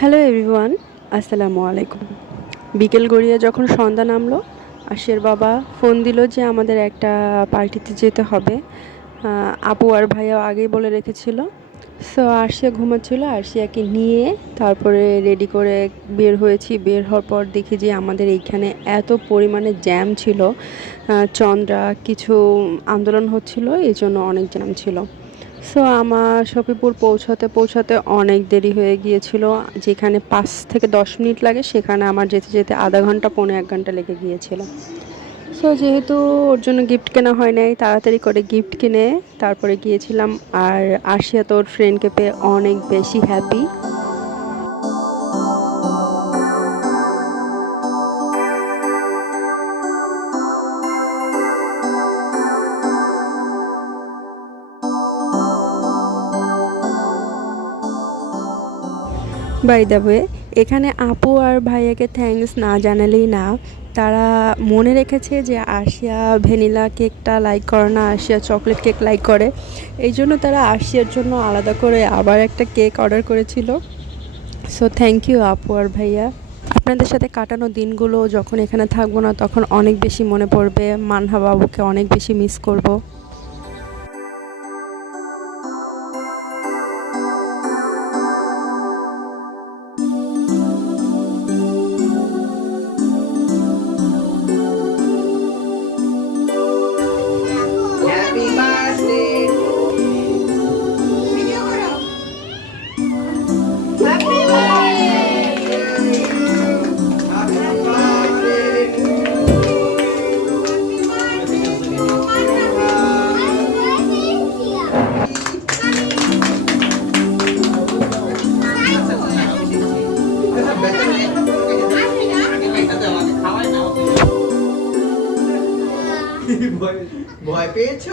Hello everyone, আসসালামু আলাইকুম। বিকেল গড়িয়ে যখন সন্ধ্যা নামলো, আশির বাবা ফোন দিল যে আমাদের একটা পার্টিতে যেতে হবে। আপু আর ভাইয়া আগেই বলে রেখেছিল। সো আরশিয়া ঘুমাচ্ছিল, আরশিয়াকে নিয়ে তারপরে রেডি করে বের হয়েছি। বের হওয়ার পর দেখি যে আমাদের এইখানে এত পরিমাণে জ্যাম ছিল। চন্দ্রা কিছু আন্দোলন হচ্ছিল এই জন্য অনেক জ্যাম ছিল। সো আমার সফিপুর পৌঁছাতে পৌঁছাতে অনেক দেরি হয়ে গিয়েছিল। যেখানে পাঁচ থেকে দশ মিনিট লাগে, সেখানে আমার যেতে যেতে আধা ঘণ্টা, পৌনে এক ঘণ্টা লেগে গিয়েছিল। সো যেহেতু ওর জন্য গিফট কেনা হয় নাই, তাড়াতাড়ি করে গিফট কিনে, তারপরে গিয়েছিলাম। আর আসিয়া তোর ফ্রেন্ডকে পেয়ে অনেক বেশি হ্যাপি বাই দ্য ওয়ে এখানে আপু আর ভাইয়াকে থ্যাঙ্কস না জানালেই না, তারা মনে রেখেছে যে আশিয়া ভ্যানিলা কেকটা লাইক করে না, আশিয়া চকলেট কেক লাইক করে। এই জন্য তারা আশিয়ার জন্য আলাদা করে আবার একটা কেক অর্ডার করেছিল। সো থ্যাংক ইউ আপু আর ভাইয়া। আপনাদের সাথে কাটানো দিনগুলো যখন এখানে থাকব না, তখন অনেক বেশি মনে পড়বে। মানহা বাবুকে অনেক বেশি মিস করব। ভয়- পেয়েছ? ভয় পেয়েছ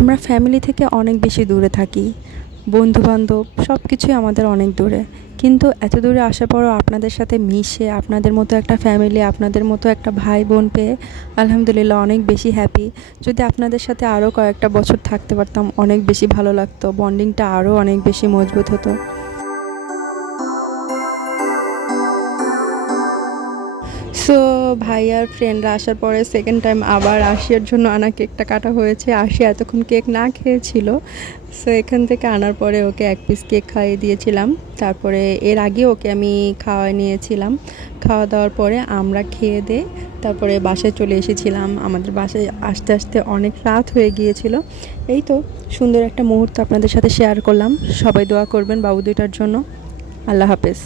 আমরা ফ্যামিলি থেকে অনেক বেশি দূরে থাকি। বন্ধু বান্ধব সব কিছুই আমাদের অনেক দূরে। কিন্তু এত দূরে আসার পরও আপনাদের সাথে মিশে, আপনাদের মতো একটা ফ্যামিলি আপনাদের মতো একটা ভাই বোন পেয়ে আলহামদুলিল্লাহ অনেক বেশি হ্যাপি যদি আপনাদের সাথে আরও কয়েকটা বছর থাকতে পারতাম, অনেক বেশি ভালো লাগতো বন্ডিংটা আরও অনেক বেশি মজবুত হতো। সো ভাই আর ফ্রেন্ডরা আসার পরে সেকেন্ড টাইম আবার আশিয়ার জন্য আনা কেকটা কাটা হয়েছে। আশিয়া এতক্ষণ কেক না খেয়েছিল। সো এখান থেকে আনার পরে ওকে এক পিস কেক খাইয়ে দিয়েছিলাম। তারপরে এর আগে ওকে আমি খাওয়াই নিয়েছিলাম। খাওয়া দাওয়ার পরে আমরা খেয়ে দে তারপরে বাসায় চলে এসেছিলাম। আমাদের বাসায় আসতে আসতে অনেক রাত হয়ে গিয়েছিল। এই তো সুন্দর একটা মুহূর্ত আপনাদের সাথে শেয়ার করলাম। সবাই দোয়া করবেন বাবু দুইটার জন্য। আল্লাহ হাফেজ।